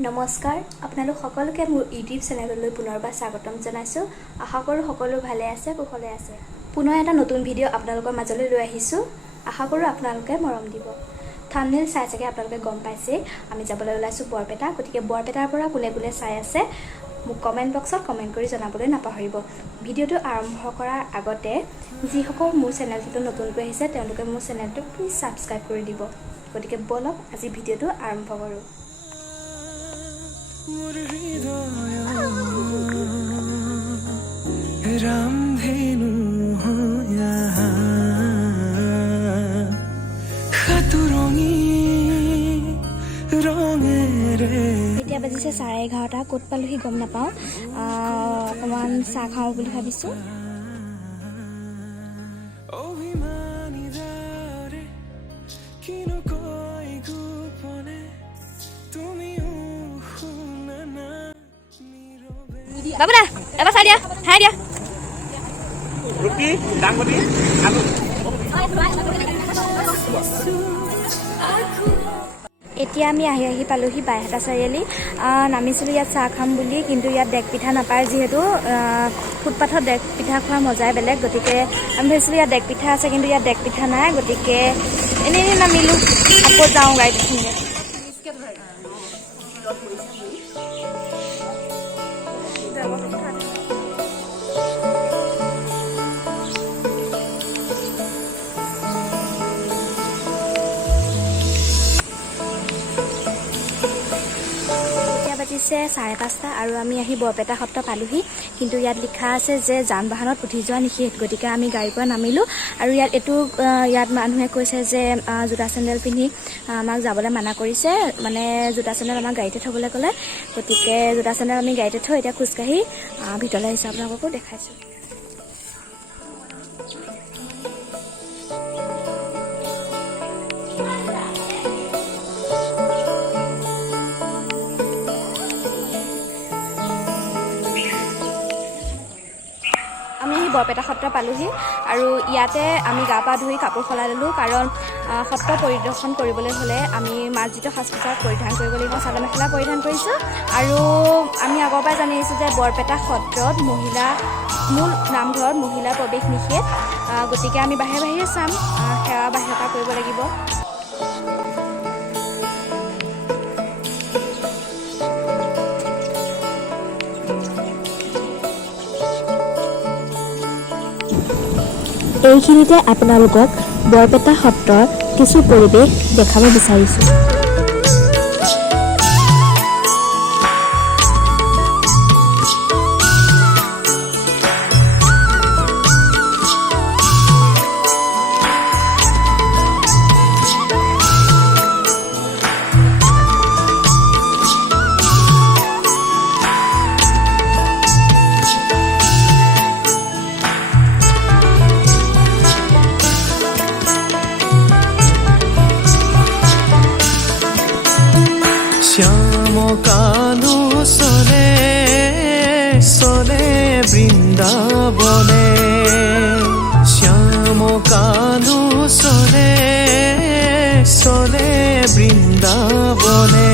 নমস্কাৰ আপোনালোক সকলোকে মোৰ ইউটিউব চেনেললৈ পুনৰবাৰ স্বাগতম জনাইছোঁ। আশা কৰোঁ সকলো ভালে আছে, কুশলে আছে। পুনৰ এটা নতুন ভিডিঅ' আপোনালোকৰ মাজলৈ লৈ আহিছোঁ। আশা কৰোঁ আপোনালোকে মৰম দিব। থাম্বনেইল চাই চাগে আপোনালোকে গম পাইছে আমি যাবলৈ ওলাইছোঁ বৰপেটা। গতিকে বৰপেটাৰ পৰা কোনে কোনে চাই আছে মোক কমেণ্ট বক্সত কমেণ্ট কৰি জনাবলৈ নাপাহৰিব। ভিডিঅ'টো আৰম্ভ কৰাৰ আগতে যিসকল মোৰ চেনেলটো নতুনকৈ আহিছে তেওঁলোকে মোৰ চেনেলটো প্লিজ ছাবস্ক্ৰাইব কৰি দিব। গতিকে বলক আজি ভিডিঅ'টো আৰম্ভ কৰোঁ। এতিয়া বাজিছে 11:30। ক'ত পালোহি গম নাপাওঁ। অকণমান চাহ খাওঁ বুলি ভাবিছোঁ। বাবু দা এবাৰ চাই দিয়া, হাই দিয়া। এতিয়া আমি আহি পালোহি বাইহাটা চাৰিআলি। নামিছিলোঁ ইয়াত চাহ খাম বুলি, কিন্তু ইয়াত ডেক পিঠা নাপায় যিহেতু ফুটপাথত ডেক পিঠা খোৱাৰ মজাই বেলেগ। গতিকে আমি ভাবিছিলোঁ ইয়াত ডেক পিঠা আছে, কিন্তু ইয়াত ডেক পিঠা নাই। গতিকে এনেই নামিলোঁ, আকৌ যাওঁ গাড়ীত উঠিমগৈ। বাজিছে 5:30 আৰু আমি আহি বৰপেটা সত্ৰ পালোহি। কিন্তু ইয়াত লিখা আছে যে যান বাহনত উঠি যোৱা নিষেধ। গতিকে আমি গাড়ীৰ পৰা নামিলোঁ আৰু ইয়াত মানুহে কৈছে যে জোতা চেণ্ডেল পিন্ধি আমাক যাবলৈ মানা কৰিছে। মানে জোতা চেণ্ডেল আমাক গাড়ীতে থ'বলৈ ক'লে। গতিকে জোতা চেণ্ডেল আমি গাড়ীতে থৈ এতিয়া খোজকাঢ়ি ভিতৰলৈ আহিছোঁ, আপোনালোককো দেখাইছোঁ। আমি আহি বৰপেটা সত্ৰ পালোহি আৰু ইয়াতে আমি গা পা ধুই কাপোৰ সলাই ল'লোঁ। কাৰণ সত্ৰ পৰিদৰ্শন কৰিবলৈ হ'লে আমি মাৰ্জিত সাজ পোছাক পৰিধান কৰিব লাগিব। চাদৰ মেখেলা পৰিধান কৰিছোঁ আৰু আমি আগৰ পৰাই জানি আহিছোঁ যে বৰপেটা সত্ৰত মূল নামঘৰত মহিলাৰ প্ৰৱেশ নিষেধ। গতিকে আমি বাহিৰে চাম, সেৱা বাহিৰৰ পৰা কৰিব লাগিব। এইখিনিতে আপোনালোকক বৰপেটা সত্ৰৰ কিছু পৰিৱেশ দেখাব বিচাৰিছোঁ। শ্যাম কানু চলে চলে বৃন্দাবনে, শ্যাম কানু চলে চলে বৃন্দাবনে।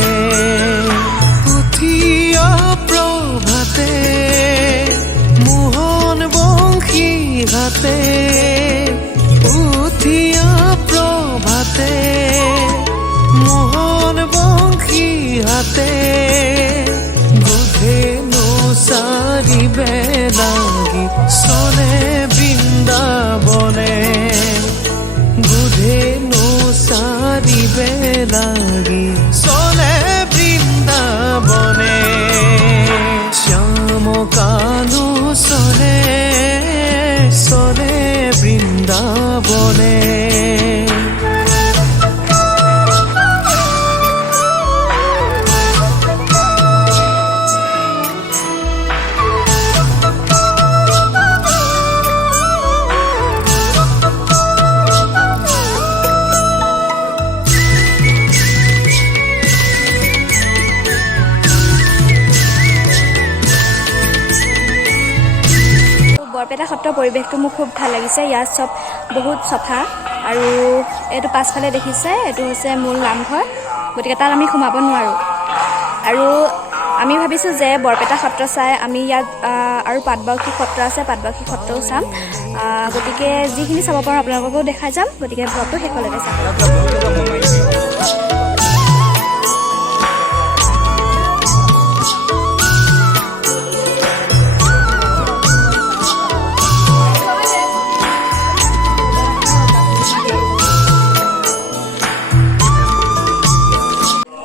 উঠিয়া প্ৰভাতে মোহন বংশী ঘাতে, উঠিয়া প্ৰভাতে মোহন বংশী হাতে। বুধেনো চাৰিবে লাগি চলে বৃন্দাবনে, বুধেনো চাৰিবে লাগি চলে বৃন্দাবনে। শ্যাম কানু চলে চলে বৃন্দাবনে। বৰপেটা সত্ৰৰ পৰিৱেশটো মোৰ খুব ভাল লাগিছে। ইয়াত চব বহুত চফা আৰু এইটো পাছফালে দেখিছে, এইটো হৈছে মূল নামঘৰ। গতিকে তাত আমি সোমাব নোৱাৰোঁ। আৰু আমি ভাবিছোঁ যে বৰপেটা সত্ৰ চাই আমি ইয়াত আৰু পাটবাউসী সত্ৰ আছে, পাটবাউসী সত্ৰও চাম। গতিকে যিখিনি চাব পাৰোঁ আপোনালোককো দেখাই যাম। গতিকে ব্লগটো শেষলৈকে চাম।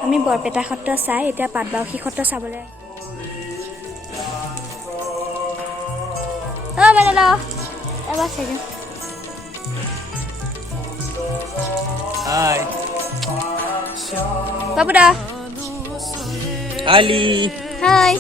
আমি বৰপেটা সত্ৰ চাই এতিয়া পাটবাউসী সত্ৰ চাবলৈ এবাৰ চাগে Hai. বাবু দা Ali. হাই।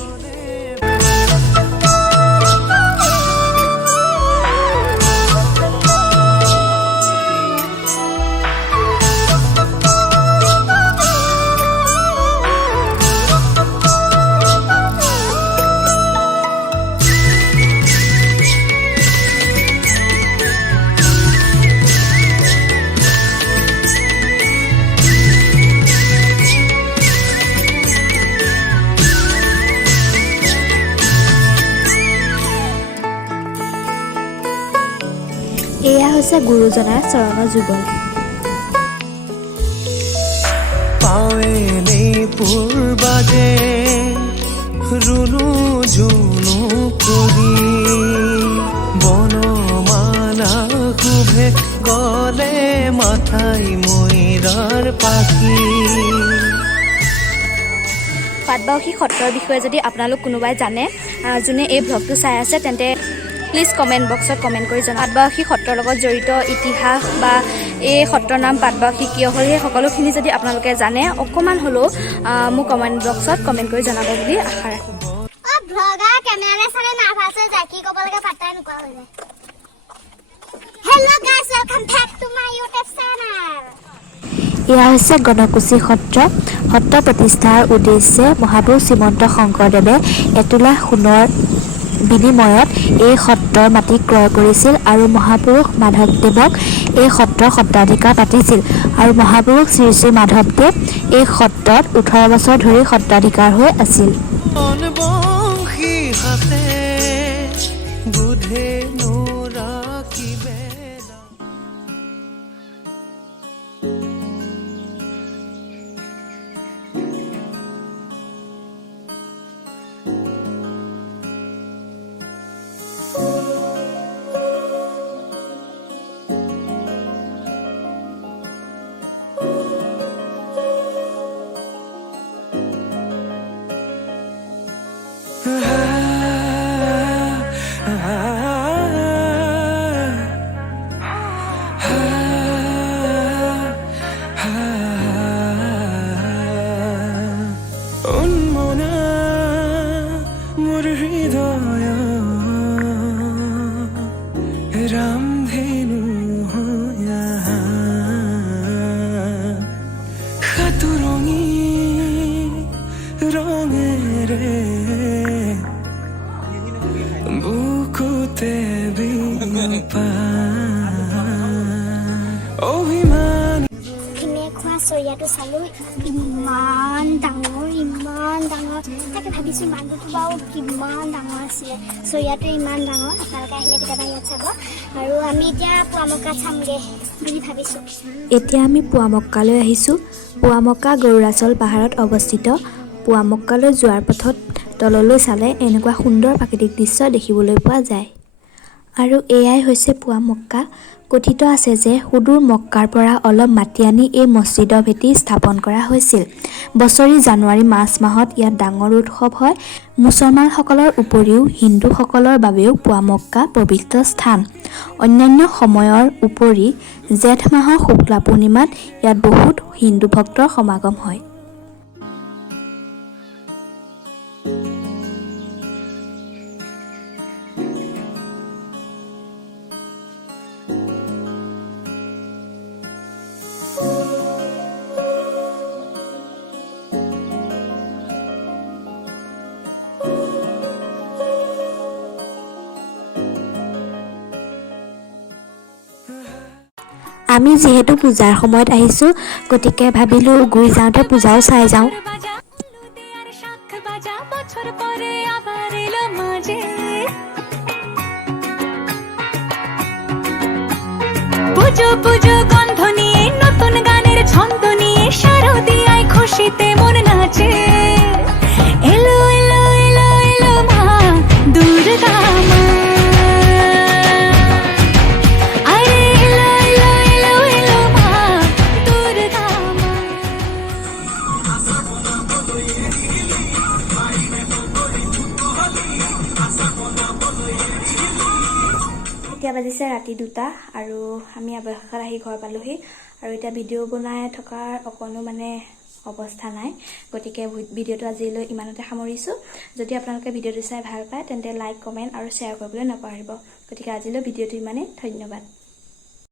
এয়া হৈছে গুৰুজনাৰ চৰণৰ যুগল। পাৱেনে পূৰ্বাজে ৰুণু জুনু কৰি বনমানা শুভে গলে মাথাই ময়ৰাৰ পাখি। পাটবাউসী সত্ৰৰ বিষয়ে যদি আপোনালোক কোনোবাই জানে, যোনে এই ব্লগটো চাই আছে, তেন্তে প্লিজ কমেণ্ট বক্সত কমেণ্ট কৰি জনাওক। পাটবাউসী সত্ৰৰ লগত জড়িত ইতিহাস বা এই সত্ৰৰ নাম পাটবাউসী কিয় হ'ল, সেই সকলোখিনি যদি আপোনালোকে জানে অকণমান হ'লেও মোক কমেণ্ট বক্সত কমেণ্ট কৰি জনাব বুলি আশা ৰাখিম। এয়া হৈছে গণকুছি সত্ৰ। সত্ৰ প্ৰতিষ্ঠাৰ উদ্দেশ্যে মহাপুৰুষ শ্ৰীমন্ত শংকৰদেৱে এতোলা সোণৰ বিনিময়ত এই সত্ৰৰ মাটি ক্ৰয় কৰিছিল আৰু মহাপুৰুষ মাধৱদেৱক এই সত্ৰৰ সত্ৰাধিকাৰ পাতিছিল। আৰু মহাপুৰুষ শ্ৰী শ্ৰী মাধৱদেৱ এই সত্ৰত 18 বছৰ ধৰি সত্ৰাধিকাৰ হৈ আছিল। বংশী হাতে বুধে নোৰাখিবে। ৰামধেনু হয়া খাতুৰঙি ৰঙেৰে বুকুতে বিপা অভিমান। খোৱা চৰিয়াটো চালোঁ, ইমান ডাঙৰ তাকে ভাবিছোঁ মানুহটো বাৰু কিমান ডাঙৰ আছিলে। চৰিয়াটো ইমান ডাঙৰ, আপোনালোকে আহিলে কেতিয়াবা ইয়াত চাব। আৰু আমি এতিয়া পুৱামক্কা চামগৈ বুলি ভাবিছোঁ। এতিয়া আমি পুৱামক্কালৈ আহিছোঁ। পুৱামক্কা গৰুৰাচল পাহাৰত অৱস্থিত। পুৱামক্কালৈ যোৱাৰ পথত তললৈ চালে এনেকুৱা সুন্দৰ প্ৰাকৃতিক দৃশ্য দেখিবলৈ পোৱা যায়। আৰু এয়াই হৈছে পুৱামক্কা। কথিত আছে যে সুদূৰ মক্কাৰ পৰা অলপ মাটি আনি এই মছজিদৰ ভেটি স্থাপন কৰা হৈছিল। বছৰি জানুৱাৰী মাৰ্চ মাহত ইয়াত ডাঙৰ উৎসৱ হয়। মুছলমানসকলৰ উপৰিও হিন্দুসকলৰ বাবেও পুৱামক্কা পবিত্ৰ স্থান। অন্যান্য সময়ৰ উপৰি জেঠ মাহৰ শুক্লা পূৰ্ণিমাত ইয়াত বহুত হিন্দু ভক্তৰ সমাগম হয়। আমি যিহেতু পূজাৰ সময়ত আহিছোঁ, গতিকে ভাবিলোঁ ঘূৰি যাওঁতে পূজাও চাই যাওঁ। হাজার বছর পরে আবার এলো মাঝে পুজো পুজো গন্ধ নিয়ে নতুন গানের ছন্দ নিয়ে শারদিয়ায় খুশিতে মন নাচে এলো এলো এলো এলো মা দুর্গা মা আরে এলো এলো এলো এলো মা দুর্গা মা এতিয়া বাজিছে ৰাতি 2টা আৰু আমি আবেশত আহি ঘৰ পালোহি আৰু এতিয়া ভিডিঅ' বনাই থকাৰ অকণো মানে অৱস্থা নাই গতিকে ভিডিঅ'টো আজিলৈ ইমানতে সামৰিছোঁ যদি আপোনালোকে ভিডিঅ'টো চাই ভাল পায় তেন্তে লাইক কমেণ্ট আৰু শ্বেয়াৰ কৰিবলৈ নাপাহৰিব গতিকে আজিলৈ ভিডিঅ'টো ইমানেই ধন্যবাদ